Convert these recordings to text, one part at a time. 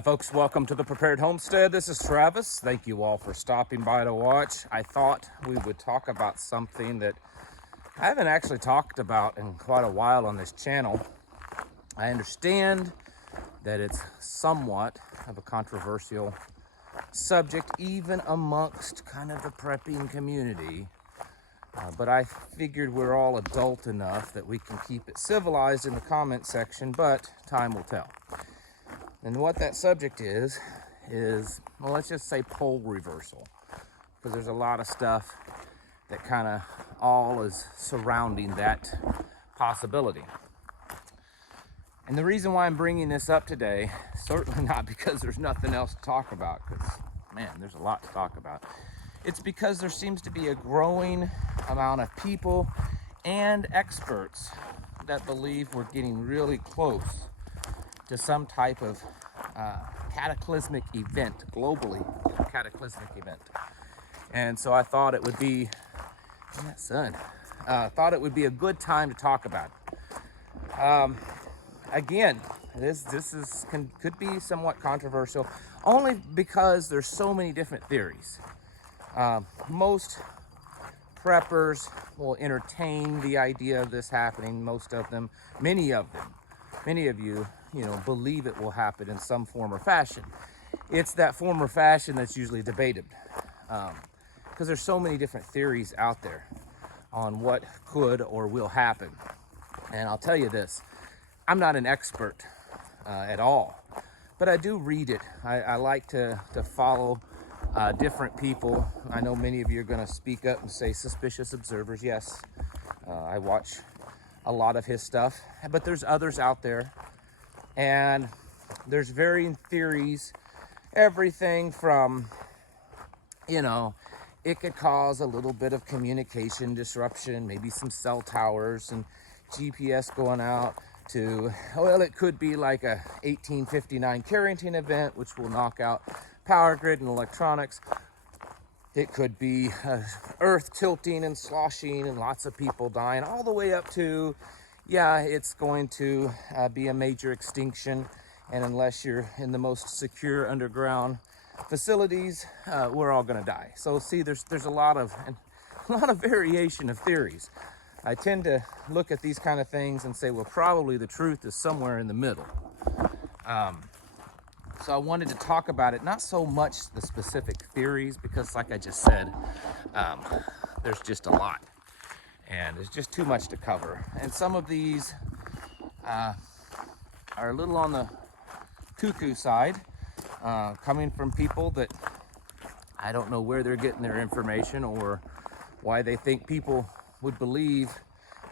Hi folks, welcome to the Prepared Homestead. This is Travis. Thank you all for stopping by to watch. I thought we would talk about something that I haven't actually talked about in quite a while on this channel. I understand that it's somewhat of a controversial subject, even amongst kind of the prepping community. But I figured we're all adult enough that we can keep it civilized in the comment section, but time will tell. And what that subject is, well, let's just say pole reversal, because there's a lot of stuff that kind of all is surrounding that possibility. And the reason why I'm bringing this up today, certainly not because there's nothing else to talk about, because, man, there's a lot to talk about. It's because there seems to be a growing amount of people and experts that believe we're getting really close to some type of cataclysmic event, globally cataclysmic event. And so I thought it would be, thought it would be a good time to talk about it. Again, this could be somewhat controversial, only because there's so many different theories. Most preppers will entertain the idea of this happening. Most of them, many of you, believe it will happen in some form or fashion. It's that form or fashion that's usually debated, because there's so many different theories out there on what could or will happen. And I'll tell you this, I'm not an expert at all, but I do read it. I like to follow different people. I know many of you are going to speak up and say suspicious observers. Yes, I watch a lot of his stuff, but there's others out there, and there's varying theories. Everything from, it could cause a little bit of communication disruption, maybe some cell towers and GPS going out, to, well, it could be like a 1859 Carrington event, which will knock out power grid and electronics. It could be earth tilting and sloshing and lots of people dying, all the way up to, it's going to be a major extinction. And unless you're in the most secure underground facilities, we're all going to die. So see, there's a lot of variation of theories. I tend to look at these kind of things and say, well, probably the truth is somewhere in the middle. So I wanted to talk about it, not so much the specific theories, because like I just said, there's just a lot, and there's just too much to cover. And some of these are a little on the cuckoo side, coming from people that I don't know where they're getting their information or why they think people would believe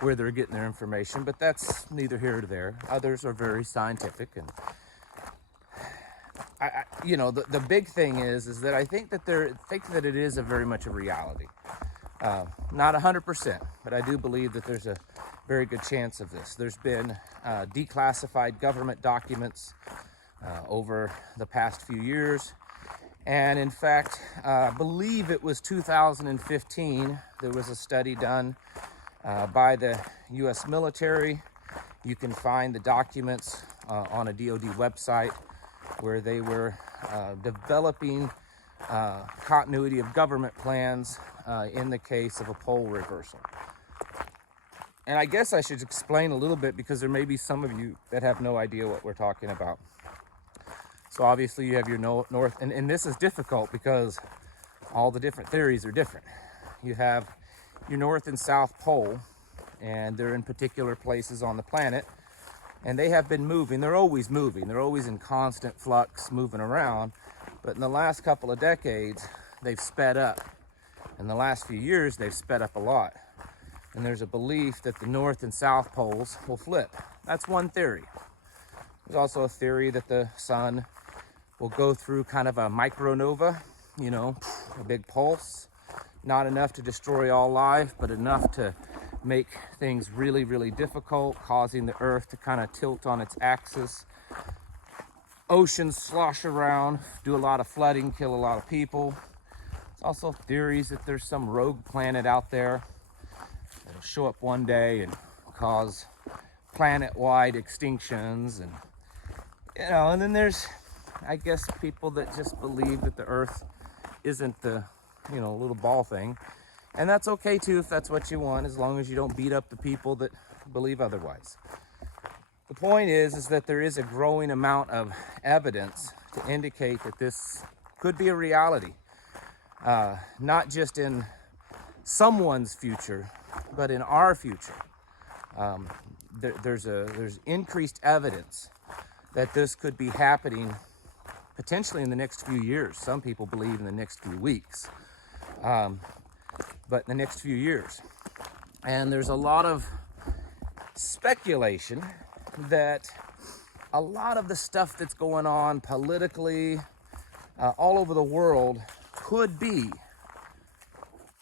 where they're getting their information, but that's neither here nor there. Others are very scientific, and the big thing is that I think that it is very much a reality. Not 100%, but I do believe that there's a very good chance of this. There's been declassified government documents over the past few years. And in fact, I believe it was 2015, there was a study done by the US military. You can find the documents on a DoD website, where they were developing continuity of government plans in the case of a pole reversal. And I guess I should explain a little bit, because there may be some of you that have no idea what we're talking about. So obviously you have your north, and this is difficult because all the different theories are different. You have your north and south pole, and they're in particular places on the planet, and they have been moving. They're always moving. They're always in constant flux, moving around. But in the last couple of decades, they've sped up. In the last few years, they've sped up a lot. And there's a belief that the north and south poles will flip. That's one theory. There's also a theory that the sun will go through kind of a micronova, a big pulse. Not enough to destroy all life, but enough to make things really, really difficult, causing the earth to kind of tilt on its axis. Oceans slosh around, do a lot of flooding, kill a lot of people. There's also theories that there's some rogue planet out there that'll show up one day and cause planet-wide extinctions, and and then there's I guess, people that just believe that the earth isn't the, little ball thing. And that's okay too if that's what you want, as long as you don't beat up the people that believe otherwise. The point is that there is a growing amount of evidence to indicate that this could be a reality, not just in someone's future, but in our future. There's increased evidence that this could be happening potentially in the next few years. Some people believe in the next few weeks, but in the next few years. And there's a lot of speculation that a lot of the stuff that's going on politically all over the world could be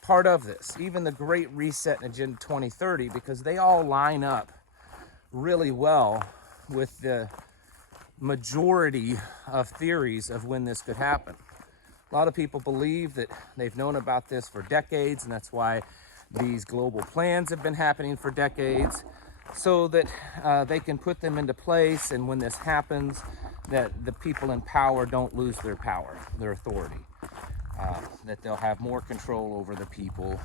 part of this. Even the Great Reset and Agenda 2030, because they all line up really well with the majority of theories of when this could happen. A lot of people believe that they've known about this for decades, and that's why these global plans have been happening for decades, so that they can put them into place, and when this happens, that the people in power don't lose their power, their authority, that they'll have more control over the people,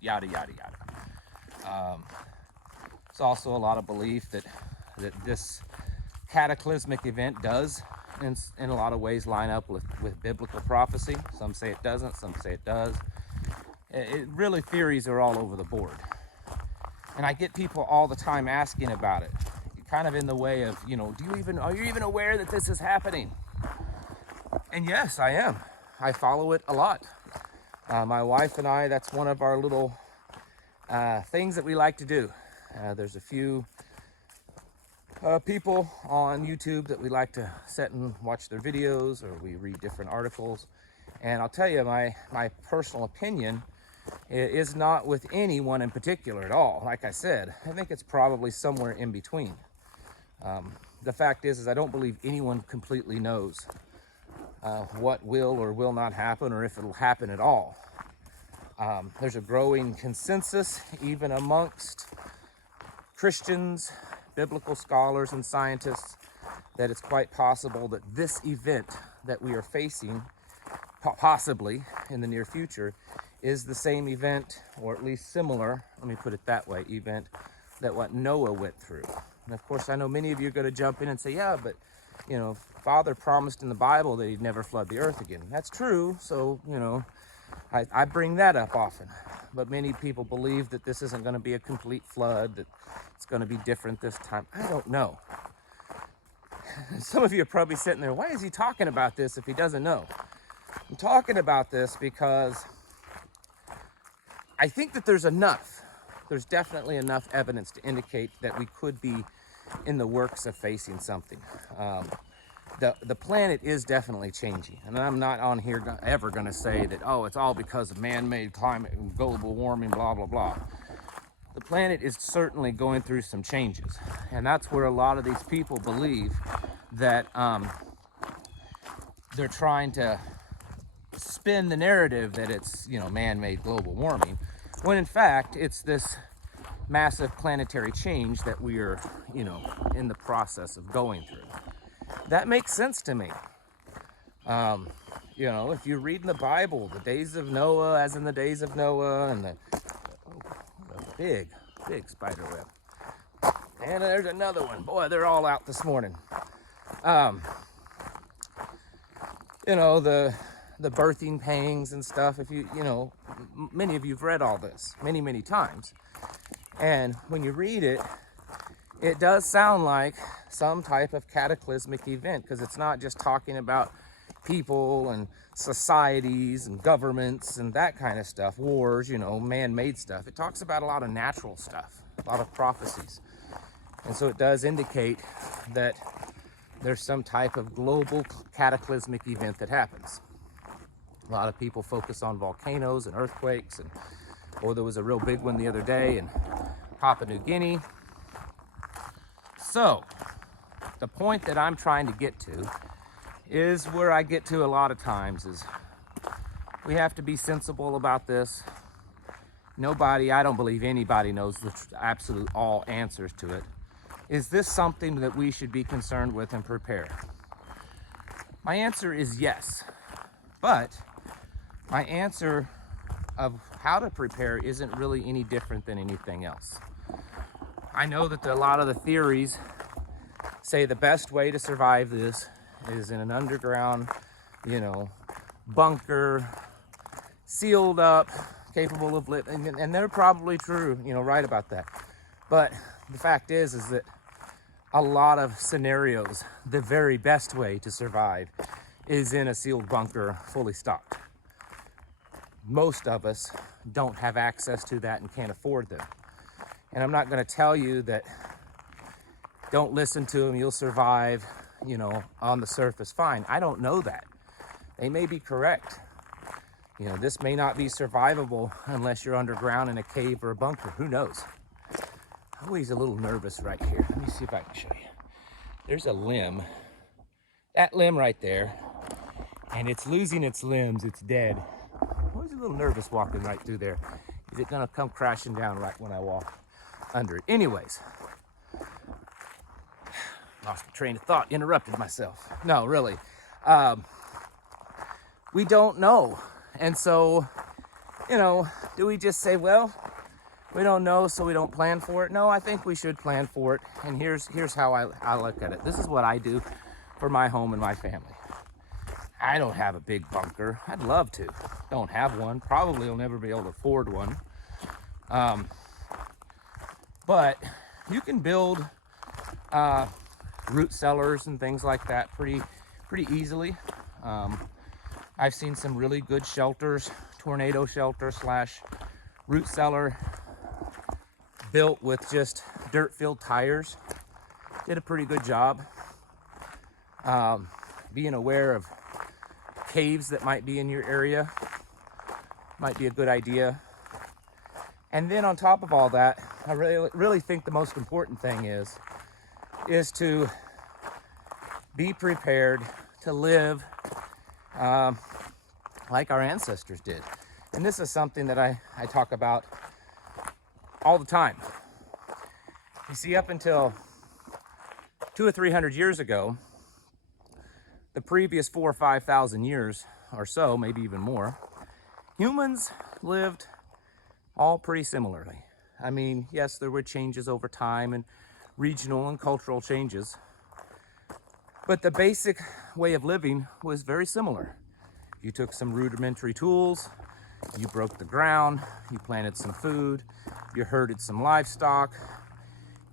yada, yada, yada. There's also a lot of belief that this cataclysmic event does, in a lot of ways, line up with biblical prophecy. Some say it doesn't, some say it does. Really, theories are all over the board. And I get people all the time asking about it, kind of in the way of, are you even aware that this is happening? And yes, I am. I follow it a lot. My wife and I, that's one of our little things that we like to do. There's a few people on YouTube that we like to sit and watch their videos, or we read different articles. And I'll tell you, my personal opinion is not with anyone in particular at all. Like I said, I think it's probably somewhere in between. The fact is I don't believe anyone completely knows what will or will not happen, or if it'll happen at all. There's a growing consensus, even amongst Christians, biblical scholars, and scientists, that it's quite possible that this event that we are facing, possibly in the near future, is the same event, or at least similar, let me put it that way, event that what Noah went through. And of course, I know many of you are going to jump in and say, yeah, but Father promised in the Bible that he'd never flood the earth again. That's true. So, I bring that up often. But many people believe that this isn't going to be a complete flood, that it's going to be different this time. I don't know. Some of you are probably sitting there, why is he talking about this if he doesn't know? I'm talking about this because I think that there's definitely enough evidence to indicate that we could be in the works of facing something. The planet is definitely changing, and I'm not on here ever going to say that, oh, it's all because of man-made climate and global warming, blah, blah, blah. The planet is certainly going through some changes, and that's where a lot of these people believe that they're trying to spin the narrative that it's, man-made global warming, when in fact it's this massive planetary change that we are, in the process of going through. That makes sense to me. If you read in the Bible, the days of Noah, as in the days of Noah, and the big spider web. And there's another one. Boy, they're all out this morning. The birthing pangs and stuff. If many of you've read all this many, many times. And when you read it, it does sound like some type of cataclysmic event, because it's not just talking about people and societies and governments and that kind of stuff, wars, man-made stuff. It talks about a lot of natural stuff, a lot of prophecies. And so it does indicate that there's some type of global cataclysmic event that happens. A lot of people focus on volcanoes and earthquakes, and there was a real big one the other day in Papua New Guinea. So, the point that I'm trying to get to is where I get to a lot of times is we have to be sensible about this. I don't believe anybody knows the absolute all answers to it. Is this something that we should be concerned with and prepare? My answer is yes, but my answer of how to prepare isn't really any different than anything else. I know that a lot of the theories say the best way to survive this is in an underground, bunker, sealed up, capable of living, and they're probably true, right about that. But the fact is that a lot of scenarios, the very best way to survive is in a sealed bunker, fully stocked. Most of us don't have access to that and can't afford them. And I'm not going to tell you that don't listen to them, you'll survive, on the surface fine. I don't know that. They may be correct. This may not be survivable unless you're underground in a cave or a bunker. Who knows? I'm always a little nervous right here. Let me see if I can show you. There's a limb. That limb right there. And it's losing its limbs. It's dead. I'm always a little nervous walking right through there. Is it going to come crashing down right when I walk under it? Anyways. Lost my train of thought. Interrupted myself. No, really. We don't know. And so, do we just say, well, we don't know, so we don't plan for it? No, I think we should plan for it. And here's how I look at it. This is what I do for my home and my family. I don't have a big bunker. I'd love to. Don't have one. Probably will never be able to afford one. But you can build root cellars and things like that pretty easily. I've seen some really good shelters, tornado shelter / root cellar, built with just dirt-filled tires. Did a pretty good job. Being aware of caves that might be in your area might be a good idea. And then on top of all that, I really think the most important thing is to be prepared to live like our ancestors did. And this is something that I talk about all the time. You see, up until 200 or 300 years ago, the previous 4,000 or 5,000 years or so, maybe even more, humans lived all pretty similarly. I mean, yes, there were changes over time and regional and cultural changes, but the basic way of living was very similar. You took some rudimentary tools, you broke the ground, you planted some food, you herded some livestock,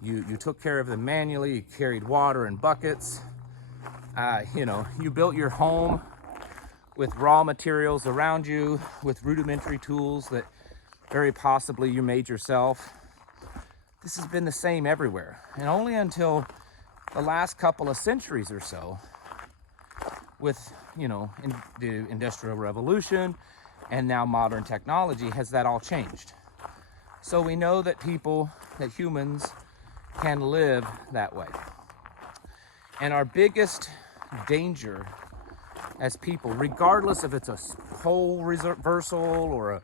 you took care of them manually, you carried water in buckets, you built your home with raw materials around you, with rudimentary tools that very possibly you made yourself. This has been the same everywhere. And only until the last couple of centuries or so, with in the Industrial Revolution and now modern technology, has that all changed. So we know that humans can live that way. And our biggest danger as people, regardless if it's a pole reversal or a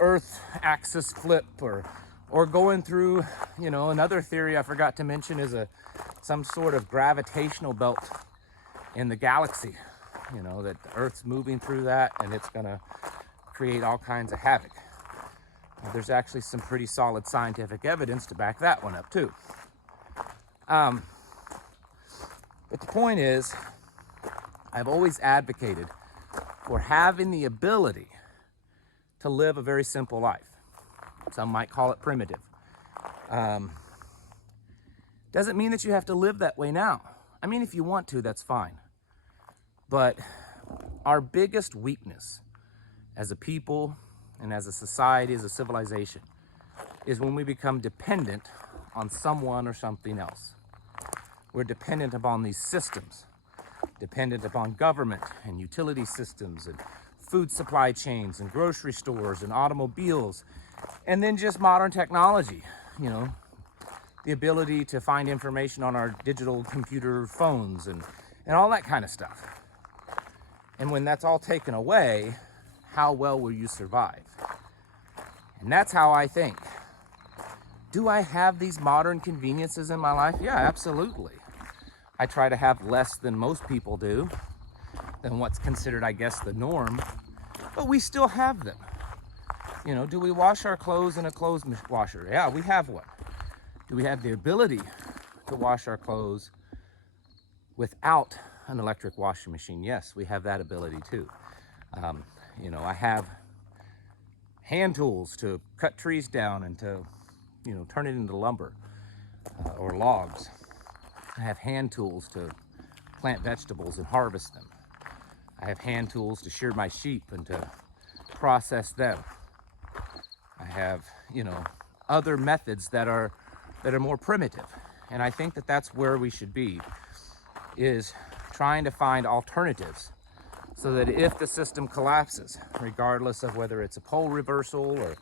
earth axis flip or going through, another theory I forgot to mention is some sort of gravitational belt in the galaxy, that the Earth's moving through that and it's gonna create all kinds of havoc. There's actually some pretty solid scientific evidence to back that one up too. But the point is, I've always advocated for having the ability to live a very simple life. Some might call it primitive. Doesn't mean that you have to live that way now. I mean, if you want to, that's fine. But our biggest weakness as a people and as a society, as a civilization, is when we become dependent on someone or something else. We're dependent upon these systems, dependent upon government and utility systems and food supply chains and grocery stores and automobiles, and then just modern technology, the ability to find information on our digital computer phones and all that kind of stuff. And when that's all taken away, how well will you survive? And that's how I think. Do I have these modern conveniences in my life? Yeah, absolutely. I try to have less than most people do. than what's considered, I guess, the norm, but we still have them. You know, do we wash our clothes in a clothes washer? Yeah, we have one. Do we have the ability to wash our clothes without an electric washing machine? Yes, we have that ability too. You know, I have hand tools to cut trees down and to, you know, turn it into lumber or logs. I have hand tools to plant vegetables and harvest them. I have hand tools to shear my sheep and to process them. I have, you know, other methods that are more primitive. And I think that that's where we should be, is trying to find alternatives so that if the system collapses, regardless of whether it's a pole reversal or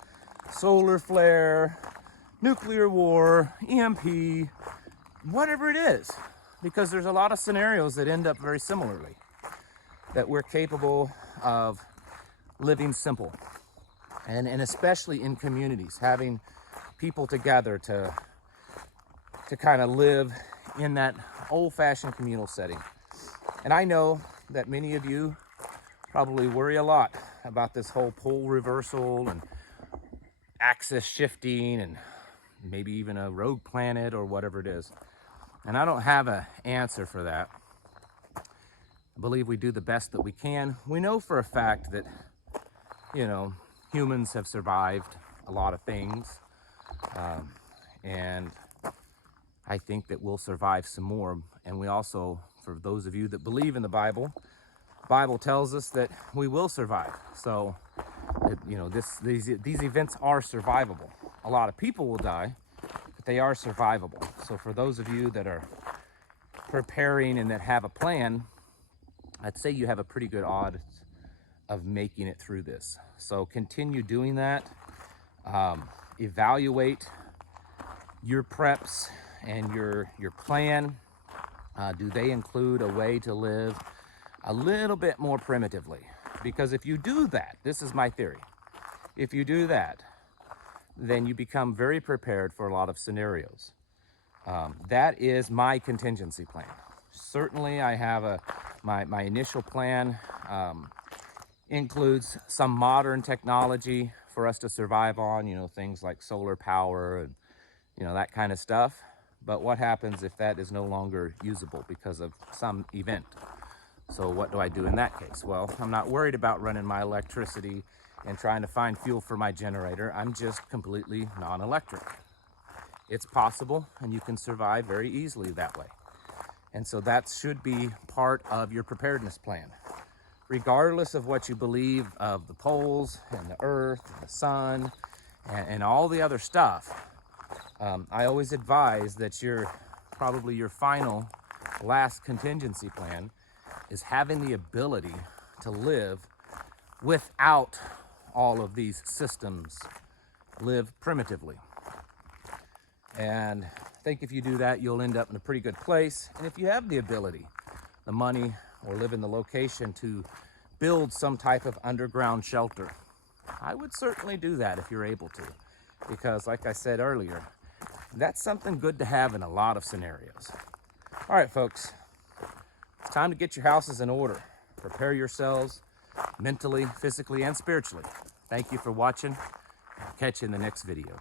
solar flare, nuclear war, EMP, whatever it is, because there's a lot of scenarios that end up very similarly, that we're capable of living simple. And especially in communities, having people together to kind of live in that old-fashioned communal setting. And I know that many of you probably worry a lot about this whole pole reversal and axis shifting and maybe even a rogue planet or whatever it is. And I don't have an answer for that. I believe we do the best that we can. We know for a fact that, you know, humans have survived a lot of things, and I think that we'll survive some more. And we also, for those of you that believe in the Bible tells us that we will survive. So, you know, these events are survivable. A lot of people will die, but they are survivable. So for those of you that are preparing and that have a plan, I'd say you have a pretty good odds of making it through this. So continue doing that. Evaluate your preps and your plan. Do they include a way to live a little bit more primitively? Because if you do that, this is my theory, if you do that, then you become very prepared for a lot of scenarios. That is my contingency plan. Certainly I have my initial plan includes some modern technology for us to survive on, you know, things like solar power and, you know, that kind of stuff. But what happens if that is no longer usable because of some event? So what do I do in that case? Well, I'm not worried about running my electricity and trying to find fuel for my generator. I'm just completely non-electric. It's possible, and you can survive very easily that way. And so that should be part of your preparedness plan. Regardless of what you believe of the poles and the earth and the sun and all the other stuff, I always advise that probably your final last contingency plan is having the ability to live without all of these systems, live primitively. And I think if you do that, you'll end up in a pretty good place. And if you have the ability, the money, or live in the location to build some type of underground shelter, I would certainly do that if you're able to. Because like I said earlier, that's something good to have in a lot of scenarios. All right, folks, it's time to get your houses in order. Prepare yourselves mentally, physically, and spiritually. Thank you for watching. I'll catch you in the next video.